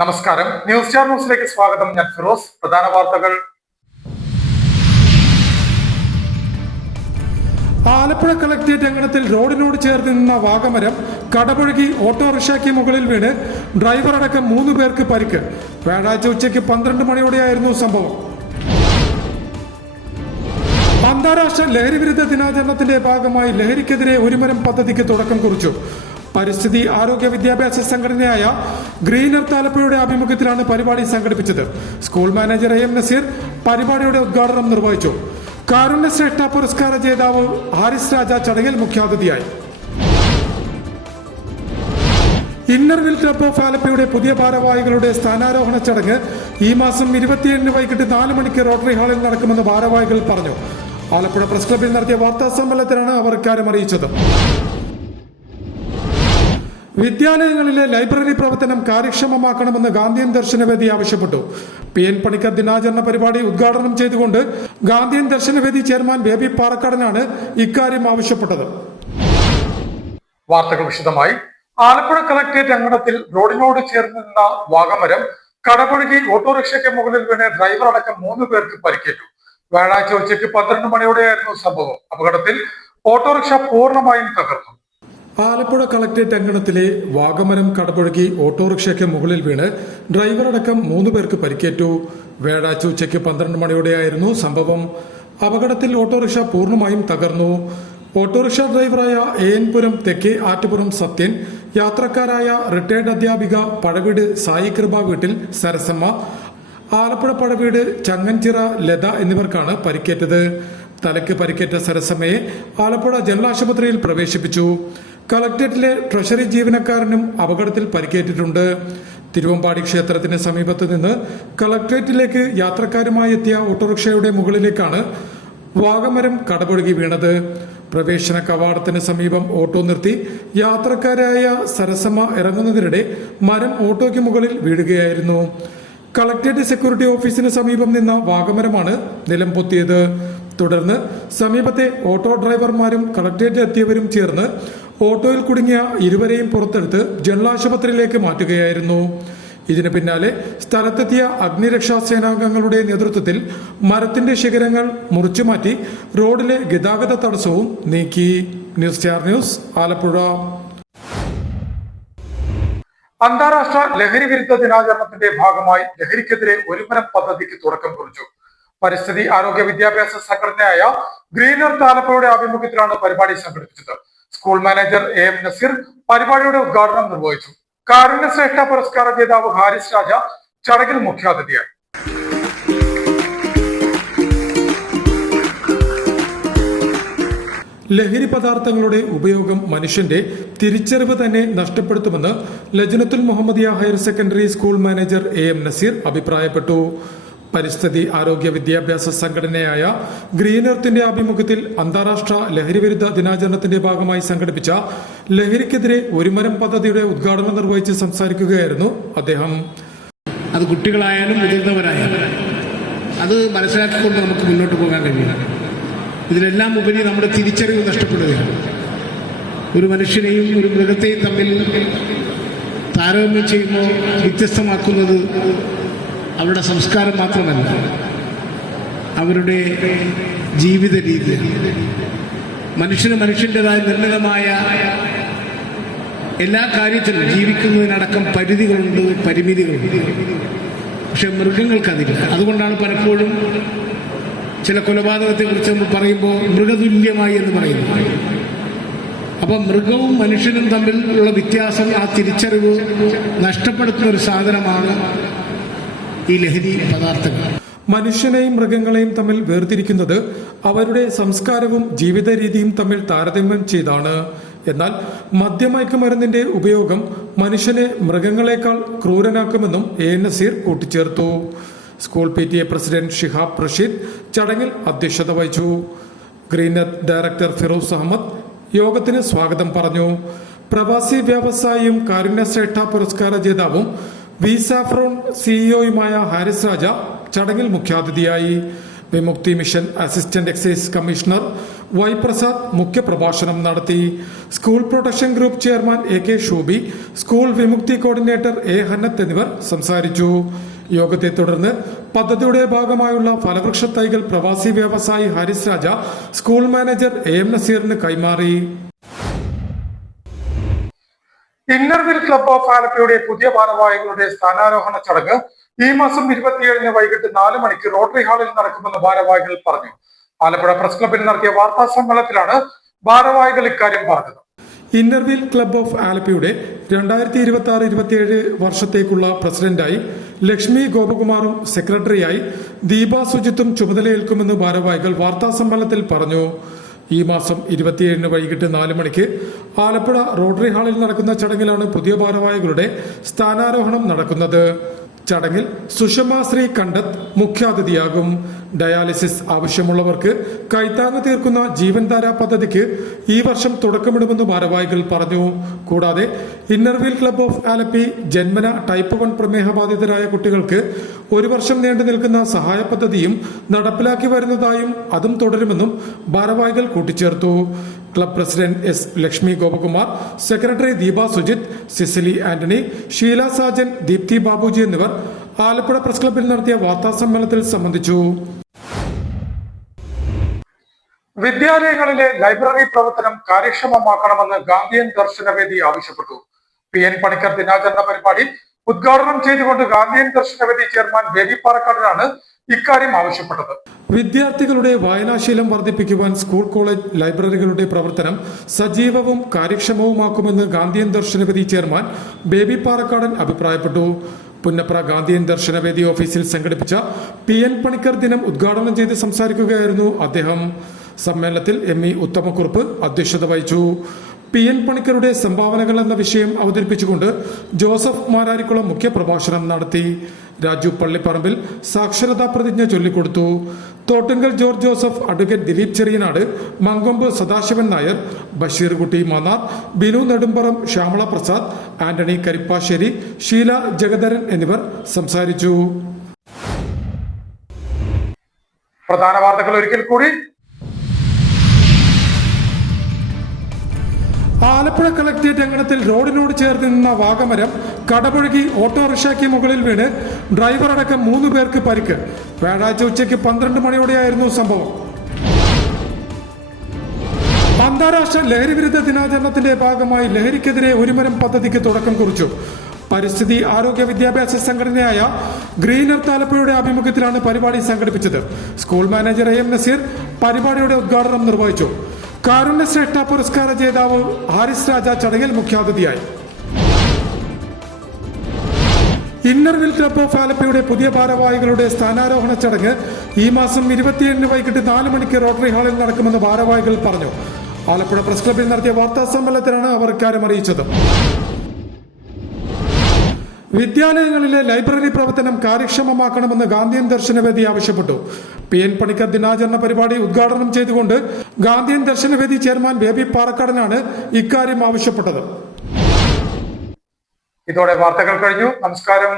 നമസ്കാരം. News star ന്യൂസിലേക്ക് സ്വാഗതം. ഞാൻ ഫിറോസ്. പ്രധാന വാർത്തകൾ. ആലപ്പുഴ കളക്ടറേറ്റ് അങ്കണത്തിൽ റോഡിനോട് ചേർന്ന് നിന്ന വാഗമരം കടപുഴകി ഓട്ടോറിക്ഷയ്ക്ക് മുകളിൽ വീണ് ഡ്രൈവർ അടക്കം 3 പേർക്ക് പരിക്ക്. വ്യാഴാഴ്ച ഉച്ചയ്ക്ക് 12 മണിയോടെയായിരുന്നു സംഭവം. അന്താരാഷ്ട്ര ലഹരിവിരുദ്ധ ദിനാചരണത്തിന്റെ ഭാഗമായി ലഹരിക്കെതിരെ ഒരുമരം പദ്ധതിക്ക് തുടക്കം കുറിച്ചു. പരിസ്ഥിതി ആരോഗ്യ വിദ്യാഭ്യാസ സംഘടനയായ ഗ്രീൻ എർത്ത് ആലപ്പുഴയുടെ ആഭിമുഖ്യത്തിലാണ് പരിപാടി സംഘടിപ്പിച്ചത്. സ്കൂൾ മാനേജർ AM നസീർ പരിപാടിയുടെ ഉദ്ഘാടനം നിർവഹിച്ചു. കാരുണ്യശ്രേഷ്ഠ പുരസ്കാര ജേതാവ് ഹാരിസ് രാജ ചടങ്ങിൽ മുഖ്യാതിഥിയായി. ഇന്നർ വിൽ ക്ലബ് ഓഫ് ആലപ്പുഴയുടെ പുതിയ ഭാരവാഹികളുടെ സ്ഥാനാരോഹണ ചടങ്ങ് ഈ മാസം 27 വൈകിട്ട് 4 മണിക്ക് റോട്ടറി ഹാളിൽ നടക്കുമെന്ന് ഭാരവാഹികൾ പറഞ്ഞു. ആലപ്പുഴ പ്രസ് ക്ലബ്ബിൽ നടത്തിയ വാർത്താ സമ്മേളനത്തിലാണ് അവർ ഇക്കാര്യം അറിയിച്ചത്. വിദ്യാലയങ്ങളിലെ ലൈബ്രറി പ്രവർത്തനം കാര്യക്ഷമമാക്കണമെന്ന് ഗാന്ധിയൻ ദർശനവേദി ആവശ്യപ്പെട്ടു. PN പണിക്കർ ദിനാചരണ പരിപാടി ഉദ്ഘാടനം ചെയ്തുകൊണ്ട് ഗാന്ധിയൻ ദർശനവേദി ചെയർമാൻ ബേബി പാറക്കാടനാണ് ഇക്കാര്യം ആവശ്യപ്പെട്ടത്. വാർത്തകൾ വിശദമായി. ആലപ്പുഴ കളക്ടറേറ്റ് അങ്കണത്തിൽ റോഡിനോട് ചേർന്ന് നിന്ന വാഗമരം കടപുഴകി ഓട്ടോറിക്ഷയ്ക്ക് മുകളിൽ വീണ് ഡ്രൈവർ അടക്കം 3 പേർക്ക് പരിക്കേറ്റു. വ്യാഴാഴ്ച ഉച്ചയ്ക്ക് 12 മണിയോടെയായിരുന്നു സംഭവം. അപകടത്തിൽ ഓട്ടോറിക്ഷ പൂർണ്ണമായും തകർന്നു. ആലപ്പുഴ കളക്ടറേറ്റ് അങ്കണത്തിലെ വാഗമരം കടപുഴകി ഓട്ടോറിക്ഷയ്ക്ക് മുകളിൽ വീണ് ഡ്രൈവർ അടക്കം 3 പേർക്ക് പരിക്കേറ്റു. വ്യാഴാഴ്ച ഉച്ചയ്ക്ക് 12 മണിയോടെയായിരുന്നു സംഭവം. അപകടത്തിൽ ഓട്ടോറിക്ഷ പൂർണ്ണമായും തകർന്നു. ഓട്ടോറിക്ഷ ഡ്രൈവറായ AN പുരം തെക്കേ ആറ്റുപുറം സത്യൻ, യാത്രക്കാരായ റിട്ടയർഡ് അധ്യാപിക പഴവീട് സായി കൃപ വീട്ടിൽ സരസമ്മ, ആലപ്പുഴ പഴവീട് ചങ്ങൻചിറ ലത എന്നിവർക്കാണ് പരിക്കേറ്റത്. തലയ്ക്ക് പരിക്കേറ്റ സരസമ്മയെ ആലപ്പുഴ ജനറൽ ആശുപത്രിയിൽ പ്രവേശിപ്പിച്ചു. കളക്ടറേറ്റിലെ ട്രഷറി ജീവനക്കാരനും അപകടത്തിൽ പരിക്കേറ്റിട്ടുണ്ട്. തിരുവമ്പാടി ക്ഷേത്രത്തിന് സമീപത്ത് നിന്ന് കളക്ടറേറ്റിലേക്ക് യാത്രക്കാരുമായി എത്തിയ ഓട്ടോറിക്ഷയുടെ മുകളിലേക്കാണ് വാഗമരം കടപുഴകി വീണത്. പ്രവേശന കവാടത്തിന് സമീപം ഓട്ടോ നിർത്തി യാത്രക്കാരായ സരസമ്മ ഇറങ്ങുന്നതിനിടെ മരം ഓട്ടോയ്ക്ക് മുകളിൽ വീഴുകയായിരുന്നു. കളക്ടറേറ്റ് സെക്യൂരിറ്റി ഓഫീസിന് സമീപം നിന്ന വാഗമരമാണ് നിലം പൊത്തിയത്. തുടർന്ന് സമീപത്തെ ഓട്ടോ ഡ്രൈവർമാരും കളക്ടറേറ്റ് എത്തിയവരും ചേർന്ന് ഓട്ടോയിൽ കുടുങ്ങിയ ഇരുവരെയും പുറത്തെടുത്ത് ജനറൽ ആശുപത്രിയിലേക്ക് മാറ്റുകയായിരുന്നു. ഇതിന് പിന്നാലെ സ്ഥലത്തെത്തിയ അഗ്നിരക്ഷാ സേനാംഗങ്ങളുടെ നേതൃത്വത്തിൽ മരത്തിന്റെ ശിഖരങ്ങൾ മുറിച്ചുമാറ്റി റോഡിലെ ഗതാഗത തടസ്സവും നീക്കി. News star news, Alappuzha. അന്താരാഷ്ട്ര ലഹരി വിരുദ്ധ ദിനാചരണത്തിന്റെ ഭാഗമായി ലഹരിക്കെതിരെ ഒരുമരം പദ്ധതിക്ക് തുടക്കം കുറിച്ചു. പരിസ്ഥിതി ആരോഗ്യ വിദ്യാഭ്യാസ സംഘടനയായ ഗ്രീൻ എർത്ത് ആലപ്പുഴയുടെ ആഭിമുഖ്യത്തിലാണ് പരിപാടി സംഘടിപ്പിച്ചത്. സ്കൂൾ മാനേജർ AM നസീർ പരിപാടിയുടെ ഉദ്ഘാടനം നിർവഹിച്ചു. കാരുണ്യശ്രേഷ്ഠ പുരസ്കാര ജേതാവ് ഹാരിസ് രാജ ചടങ്ങിൽ മുഖ്യാതിഥിയായി. ലഹരി പദാർത്ഥങ്ങളുടെ ഉപയോഗം മനുഷ്യന്റെ തിരിച്ചറിവ് തന്നെ നഷ്ടപ്പെടുത്തുമെന്ന് Lajnathul Muhammadiya higher secondary school manager AM Naseer അഭിപ്രായപ്പെട്ടു. പരിസ്ഥിതി ആരോഗ്യ വിദ്യാഭ്യാസ സംഘടനയായ ഗ്രീൻ എർത്തിന്റെ ആഭിമുഖ്യത്തിൽ അന്താരാഷ്ട്ര ലഹരിവിരുദ്ധ ദിനാചരണത്തിന്റെ ഭാഗമായി സംഘടിപ്പിച്ച ലഹരിക്കെതിരെ ഒരുമരം പദ്ധതിയുടെ ഉദ്ഘാടനം നിർവഹിച്ച് സംസാരിക്കുകയായിരുന്നു അദ്ദേഹം. അത് കുട്ടികളായാലും മുതിർന്നവരായാലും അത് മനസ്സിലാക്കിക്കൊണ്ട് നമുക്ക് മുന്നോട്ട് പോകാൻ കഴിയില്ല. ഇതിലെല്ലാം ഉപരി നമ്മുടെ തിരിച്ചറിവ് നഷ്ടപ്പെടുകയാണ്. ഒരു മനുഷ്യനെയും ഒരു മൃഗത്തെയും തമ്മിൽ താരതമ്യം ചെയ്യുമ്പോൾ വ്യത്യസ്തമാക്കുന്നത് അവരുടെ സംസ്കാരം മാത്രമല്ല, അവരുടെ ജീവിത രീതി. മനുഷ്യന് മനുഷ്യൻ്റെതായ നിർമ്മിതമായ എല്ലാ കാര്യത്തിലും ജീവിക്കുന്നതിനടക്കം പരിധികളുണ്ട്, പരിമിതികളുണ്ട്. പക്ഷെ മൃഗങ്ങൾക്കതില്ല. അതുകൊണ്ടാണ് പലപ്പോഴും ചില കൊലപാതകത്തെക്കുറിച്ച് നമ്മൾ പറയുമ്പോൾ മൃഗതുല്യമായി എന്ന് പറയുന്നു. അപ്പം മൃഗവും മനുഷ്യനും തമ്മിൽ ഉള്ള വ്യത്യാസം, ആ തിരിച്ചറിവ് നഷ്ടപ്പെടുത്തുന്ന ഒരു സാധനമാണ് ഈ ലഹരി പദാർത്ഥങ്ങൾ. മനുഷ്യനെയും മൃഗങ്ങളെയും തമ്മിൽ വേർതിരിക്കുന്നത് അവരുടെ സംസ്കാരവും ജീവിത രീതിയും തമ്മിൽ താരതമ്യം ചെയ്താണ്. എന്നാൽ മദ്യമയക്കുമരുന്നിന്റെ ഉപയോഗം മനുഷ്യനെ മൃഗങ്ങളെക്കാൾ ക്രൂരനാക്കുമെന്നും AN നസീർ കൂട്ടിച്ചേർത്തു. School PTA president Shihab Rasheed ചടങ്ങിൽ അധ്യക്ഷത വഹിച്ചു. Green earth director Firoz Ahammed യോഗത്തിന് സ്വാഗതം പറഞ്ഞു. പ്രവാസി വ്യവസായിയും കാരുണ്യശ്രേഷ്ഠ പുരസ്കാര ജേതാവും വിസാഫ്രോൺ CEOയുമായ ഹാരിസ് രാജ ചടങ്ങിൽ മുഖ്യാതിഥിയായി. Vimukthi mission assistant excise commissioner Y Prasad മുഖ്യപ്രഭാഷണം നടത്തി. School protection group chairman AK Shoobi, school Vimukthi coordinator A Hannath എന്നിവർ സംസാരിച്ചു. യോഗത്തെ തുടർന്ന് പദ്ധതിയുടെ ഭാഗമായുള്ള ഫലവൃക്ഷ തൈകൾ പ്രവാസി വ്യവസായി ഹാരിസ് രാജ സ്കൂൾ മാനേജർ AM നസീറിന് കൈമാറി. ഇന്നർവിൽ ക്ലബ് ഓഫ് ആലപ്പുഴയുടെ പുതിയ ഭാരവാഹികളുടെ സ്ഥാനാരോഹണ ചടങ്ങ് ഈ മാസം 27-ന് വൈകിട്ട് 4 മണിക്ക് റോട്ടറി ഹാളിൽ നടക്കുമെന്ന് ഭാരവാഹികൾ പറഞ്ഞു. ആലപ്പുഴ പ്രസ് ക്ലബിൽ നടത്തിയ വാർത്താ സമ്മേളനത്തിലാണ് ഭാരവാഹികൾ ഇക്കാര്യം പറഞ്ഞത്. ഇന്നർവിൽ ക്ലബ് ഓഫ് ആലപ്പുഴയുടെ 2026-27 വർഷത്തേക്കുള്ള പ്രസിഡന്റായി ലക്ഷ്മി ഗോപകുമാറും സെക്രട്ടറിയായി ദീപ സുജിത്തും ചുമതലയേൽക്കുമെന്ന് ഭാരവാഹികൾ വാർത്താ സമ്മേളനത്തിൽ പറഞ്ഞു. ഈ മാസം 27-ന് വൈകിട്ട് 4 മണിക്ക് ആലപ്പുഴ റോട്ടറി ഹാളിൽ നടക്കുന്ന ചടങ്ങിലാണ് പുതിയ ഭാരവാഹികളുടെ സ്ഥാനാരോഹണം നടക്കുന്നത്. ചടങ്ങിൽ സുഷമ ശ്രീ കണ്ടത്ത് മുഖ്യാതിഥിയാകും. ഡയാലിസിസ് ആവശ്യമുള്ളവർക്ക് കൈത്താങ്ങ് തീർക്കുന്ന ജീവൻധാര പദ്ധതിക്ക് ഈ വർഷം തുടക്കമിടുമെന്ന് ഭാരവാഹികൾ പറഞ്ഞു. കൂടാതെ ഇന്നർവീൽ ക്ലബ് ഓഫ് ആലപ്പി ജന്മന ടൈപ്പ് 1 പ്രമേഹ ബാധിതരായ കുട്ടികൾക്ക് 1 വർഷം നീണ്ടു നിൽക്കുന്ന സഹായ പദ്ധതിയും നടപ്പിലാക്കി വരുന്നതായും അതും തുടരുമെന്നും ഭാരവാഹികൾ കൂട്ടിച്ചേർത്തു. Club president S Lakshmi Gopakumar, secretary Deepa Sujith, Cicily Antony, Sheela Sajan, Deepthi Babuji എന്നിവർ ആലപ്പുഴ പ്രസ് ക്ലബിൽ നടത്തിയ വാർത്താ സമ്മേളനത്തിൽ സംബന്ധിച്ചു. വിദ്യാലയങ്ങളിലെ ലൈബ്രറി പ്രവർത്തനം കാര്യക്ഷമമാക്കണമെന്ന് ഗാന്ധിയൻ ദർശനവേദി ആവശ്യപ്പെട്ടു. PN പണിക്കർ ദിനാചരണ പരിപാടി ഉദ്ഘാടനം ചെയ്തുകൊണ്ട് ഗാന്ധിയൻ ദർശനവേദി ചെയർമാൻ ബേബി പാറക്കാടനാണ് ഇക്കാര്യം ആവശ്യപ്പെട്ടത്. വിദ്യാർത്ഥികളുടെ വായനാശീലം വർദ്ധിപ്പിക്കുവാൻ സ്കൂൾ കോളേജ് ലൈബ്രറികളുടെ പ്രവർത്തനം സജീവവും കാര്യക്ഷമവുമാക്കുമെന്ന് ഗാന്ധിയൻ ദർശനവേദി ചെയർമാൻ ബേബി പാറക്കാടൻ അഭിപ്രായപ്പെട്ടു. പുന്നപ്ര ഗാന്ധിയൻ ദർശനവേദി ഓഫീസിൽ സംഘടിപ്പിച്ച PN പണിക്കർ ദിനം ഉദ്ഘാടനം ചെയ്ത് സംസാരിക്കുകയായിരുന്നു അദ്ദേഹം. സമ്മേളനത്തിൽ ME ഉത്തമക്കുറുപ്പ് അധ്യക്ഷത വഹിച്ചു. PN പണിക്കരുടെ സംഭാവനകൾ എന്ന വിഷയം അവതരിപ്പിച്ചുകൊണ്ട് ജോസഫ് മാരാരിക്കുളം മുഖ്യപ്രഭാഷണം നടത്തി. രാജു പള്ളിപ്പറമ്പിൽ സാക്ഷരതാ പ്രതിജ്ഞ ചൊല്ലിക്കൊടുത്തു. തോട്ടുങ്കൽ ജോർജ് ജോസഫ്, അഡ്വക്കേറ്റ് ദിലീപ് ചെറിയനാട്, മങ്കൊമ്പ് സദാശിവൻ നായർ, ബഷീർ കുട്ടി മാന്നാർ, ബിനു നെടുമ്പറം, ശ്യാമള പ്രസാദ്, ആന്റണി കരിപ്പാശ്ശേരി, ഷീല ജഗധരൻ എന്നിവർ സംസാരിച്ചു. പ്രധാന വാർത്തകൾ ഒരിക്കൽ കൂടി. ആലപ്പുഴ കളക്ടറേറ്റ് അങ്കണത്തിൽ റോഡിനോട് ചേർന്ന് നിന്ന വാഗമരം കടപുഴകി ഓട്ടോറിക്ഷയ്ക്ക് മുകളിൽ വീണ് ഡ്രൈവർ അടക്കം 3 പേർക്ക് പരിക്ക്. വ്യാഴാഴ്ച ഉച്ചയ്ക്ക് 12 മണിയോടെയായിരുന്നു സംഭവം. അന്താരാഷ്ട്ര ലഹരി വിരുദ്ധ ദിനാചരണത്തിന്റെ ഭാഗമായി ലഹരിക്കെതിരെ ഒരു മരം പദ്ധതിക്ക് തുടക്കം കുറിച്ചു. പരിസ്ഥിതി ആരോഗ്യ വിദ്യാഭ്യാസ സംഘടനയായ ഗ്രീൻ എർത്ത് ആലപ്പുഴയുടെ ആഭിമുഖ്യത്തിലാണ് പരിപാടി സംഘടിപ്പിച്ചത്. സ്കൂൾ മാനേജർ AM നസീർ പരിപാടിയുടെ ഉദ്ഘാടനം നിർവഹിച്ചു. കാരുണ്യശ്രേഷ്ഠ പുരസ്കാര ജേതാവ് ഹാരിസ് രാജ ചടങ്ങിൽ മുഖ്യാതിഥിയായി. ഇന്നർവിൽ ക്ലബ് ഓഫ് ആലപ്പുഴയുടെ പുതിയ ഭാരവാഹികളുടെ സ്ഥാനാരോഹണ ചടങ്ങ് ഈ മാസം 27-ന് വൈകിട്ട് 4 മണിക്ക് റോട്ടറി ഹാളിൽ നടക്കുമെന്ന് ഭാരവാഹികൾ പറഞ്ഞു. ആലപ്പുഴ പ്രസ് ക്ലബിൽ നടത്തിയ വാർത്താ സമ്മേളനത്തിലാണ് അവർ ഇക്കാര്യം അറിയിച്ചത്. വിദ്യാലയങ്ങളിലെ ലൈബ്രറി പ്രവർത്തനം കാര്യക്ഷമമാക്കണമെന്ന് ഗാന്ധിയൻ ദർശനവേദി ആവശ്യപ്പെട്ടു. PN പണിക്കർ ദിനാചരണ പരിപാടി ഉദ്ഘാടനം ചെയ്തുകൊണ്ട് ഗാന്ധിയൻ ദർശനവേദി ചെയർമാൻ ബേബി പാറക്കാടനാണ് ഇക്കാര്യം ആവശ്യപ്പെട്ടത്. ഇതോടെ വാർത്തകൾ കഴിഞ്ഞു. നമസ്കാരം.